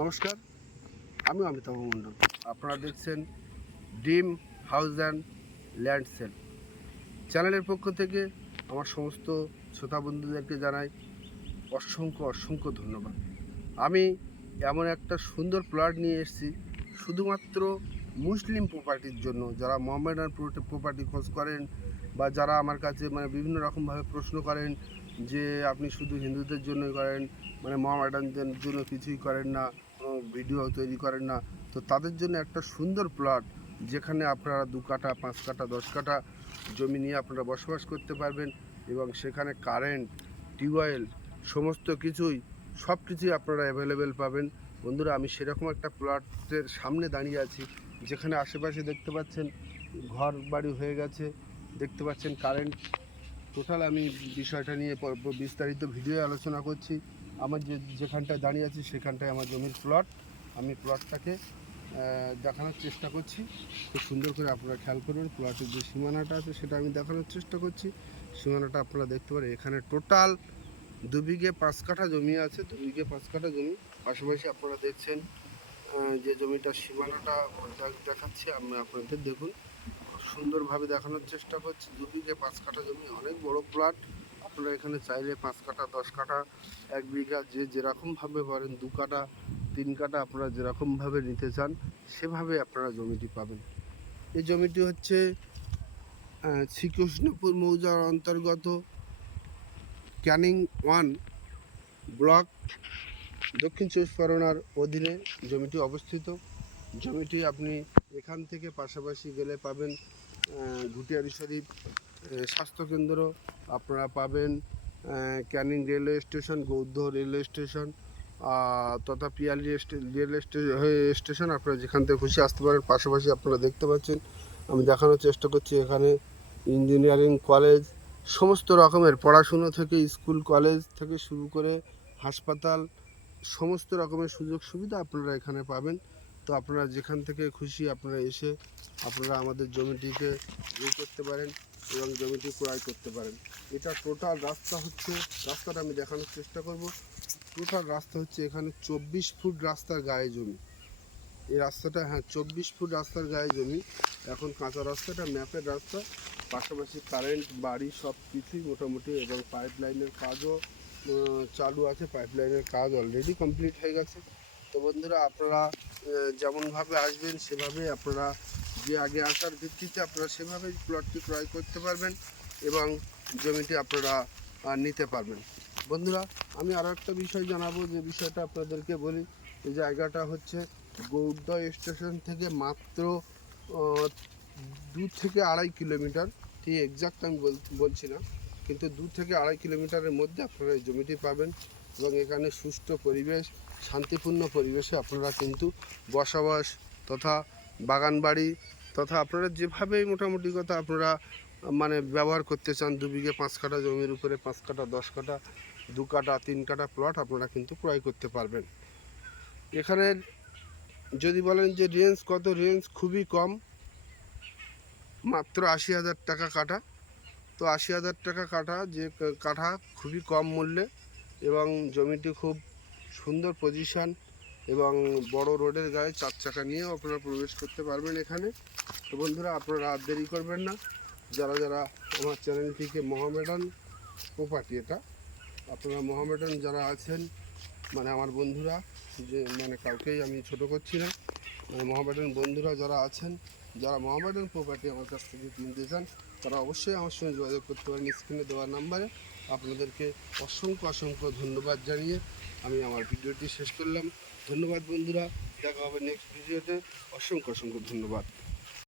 নমস্কার, আমি অমিতাভ মণ্ডল। আপনারা দেখছেন dream house and land sale চ্যানেলের পক্ষ থেকে আমার সমস্ত শ্রোতা বন্ধুদেরকে জানাই অসংখ্য ধন্যবাদ। আমি এমন একটা সুন্দর প্লট নিয়ে এসেছি শুধুমাত্র মুসলিম প্রপার্টির জন্য। যারা মোহামেডান প্রপার্টি খোঁজ করেন বা যারা আমার কাছে বিভিন্ন রকমভাবে প্রশ্ন করেন যে আপনি শুধু হিন্দুদের জন্যই করেন, মোহামেডানদের জন্য কিছুই করেন না, কোনো ভিডিও তৈরি করেন না, তো তাদের জন্য একটা সুন্দর প্লট যেখানে আপনারা 2 কাঠা 5 কাঠা 10 কাঠা জমি নিয়ে আপনারা বসবাস করতে পারবেন এবং সেখানে কারেন্ট, টিউবওয়েল সমস্ত সব কিছুই আপনারা অ্যাভেলেবেল পাবেন। বন্ধুরা, আমি সেরকম একটা প্লটের সামনে দাঁড়িয়ে আছি যেখানে আশেপাশে দেখতে পাচ্ছেন ঘর বাড়ি হয়ে গেছে, দেখতে পাচ্ছেন কারেন্ট। টোটাল আমি বিষয়টা নিয়ে বিস্তারিত ভিডিও আলোচনা করছি। আমার যেখানটায় দাঁড়িয়ে আছি সেখানটায় আমার জমির প্লট। আমি প্লটটাকে দেখানোর চেষ্টা করছি। খুব সুন্দর করে আপনারা খেয়াল করবেন। প্লটের যে সীমানাটা আছে সেটা আমি দেখানোর চেষ্টা করছি। সীমানাটা আপনারা দেখতে পারেন। এখানে টোটাল 2 বিঘে 5 কাঠা জমি আছে। 2 বিঘে 5 কাঠা জমি পাশাপাশি আপনারা দেখছেন যে জমিটার সীমানাটা দেখাচ্ছি আমি আপনাদের। দেখুন, সুন্দরভাবে দেখানোর চেষ্টা করছি। 2 বিঘে 5 কাঠা জমি, অনেক বড় প্লট। আপনারা এখানে চাইলে 5 কাঠা 10 কাঠা 1 বিঘা যে যেরকমভাবে পারেন, 2 কাঠা 3 কাঠা আপনারা যেরকমভাবে নিতে চান সেভাবে আপনারা জমিটি পাবেন। এই জমিটি হচ্ছে শ্রীকৃষ্ণপুর মৌজার অন্তর্গত ক্যানিং 1 ব্লক, দক্ষিণ 24 পরগনার অধীনে জমিটি অবস্থিত। জমিটি আপনি এখান থেকে পাশাপাশি গেলে পাবেন ঘুটিয়ারি শরীফ স্বাস্থ্যকেন্দ্র, আপনারা পাবেন ক্যানিং রেলওয়ে স্টেশন, গৌদ্ধ রেলওয়ে স্টেশন তথা পিয়ালি রেলওয়ে স্টেশন। আপনারা যেখান থেকে খুশি আসতে পারেন। পাশাপাশি আপনারা দেখতে পাচ্ছেন আমি দেখানোর চেষ্টা করছি এখানে ইঞ্জিনিয়ারিং কলেজ, সমস্ত রকমের পড়াশুনো থেকে স্কুল কলেজ থেকে শুরু করে হাসপাতাল, সমস্ত রকমের সুযোগ সুবিধা আপনারা এখানে পাবেন। তো আপনারা যেখান থেকে খুশি আপনারা এসে আপনারা আমাদের জমিটিকে করতে পারেন এবং জমিটি ক্রয় করতে পারেন। এটা টোটাল রাস্তাটা আমি দেখানোর চেষ্টা করব। টোটাল রাস্তা হচ্ছে এখানে 24 ফুট রাস্তার গায়ে জমি। এই রাস্তাটা 24 ফুট রাস্তার গায়ে জমি। এখন কাঁচা রাস্তাটা ম্যাপের রাস্তা, পাশাপাশি কারেন্ট, বাড়ি সব কিছুই মোটামুটি, এবং পাইপ লাইনের কাজও চালু আছে। পাইপ লাইনের কাজ অলরেডি কমপ্লিট হয়ে গেছে। তো বন্ধুরা, আপনারা যেমনভাবে আসবেন সেভাবে আপনারা যে আগে আসার ভিত্তিতে আপনারা সেভাবেই প্লটটি ক্রয় করতে পারবেন এবং জমিটি আপনারা নিতে পারবেন। বন্ধুরা, আমি আরও একটা বিষয় জানাবো, যে বিষয়টা আপনাদেরকে বলি। এই জায়গাটা হচ্ছে গৌড় স্টেশন থেকে মাত্র 2 থেকে 2.5 কিলোমিটার, ঠিক এক্সাক্ট আমি বলছি না, কিন্তু 2 থেকে 2.5 কিলোমিটারের মধ্যে আপনারা এই জমিটি পাবেন এবং এখানে সুষ্ঠু পরিবেশ, শান্তিপূর্ণ পরিবেশে আপনারা কিন্তু বসবাস তথা বাগান বাড়ি তথা আপনারা যেভাবেই মোটামুটি কথা আপনারা ব্যবহার করতে চান, 2 বিঘে 5 কাঠা জমির উপরে 5 কাঠা 10 কাঠা 2 কাঠা 3 কাঠা প্লট আপনারা কিন্তু ক্রয় করতে পারবেন। এখানে যদি বলেন যে রেঞ্জ কত, রেঞ্জ খুবই কম, মাত্র 80,000 টাকা কাঠা। তো 80,000 টাকা কাঠা, যে কাঠা খুবই কম মূল্যে, এবং জমিটি খুব সুন্দর পজিশন এবং বড় রোডের গায়ে 4 চাকা নিয়েও আপনারা প্রবেশ করতে পারবেন এখানে। তো বন্ধুরা, আপনারা আর দেরি করবেন না। যারা আমার চ্যানেলটিকে মোহামেডান প্রপার্টি, এটা আপনারা মোহামেডান যারা আছেন, আমার বন্ধুরা, যে কাউকেই আমি ছোট করছি না, মোহামেডান বন্ধুরা যারা আছেন, যারা মোহামেডান প্রপার্টি আমার কাছ থেকে কিনতে চান, তারা অবশ্যই আমার সঙ্গে যোগাযোগ করতে পারেন স্ক্রিনে দেওয়ার নাম্বারে। আপনাদেরকে অসংখ্য ধন্যবাদ জানিয়ে আমি আমার ভিডিওটি শেষ করলাম। ধন্যবাদ বন্ধুরা, দেখা হবে নেক্সট ভিডিওতে। অসংখ্য ধন্যবাদ।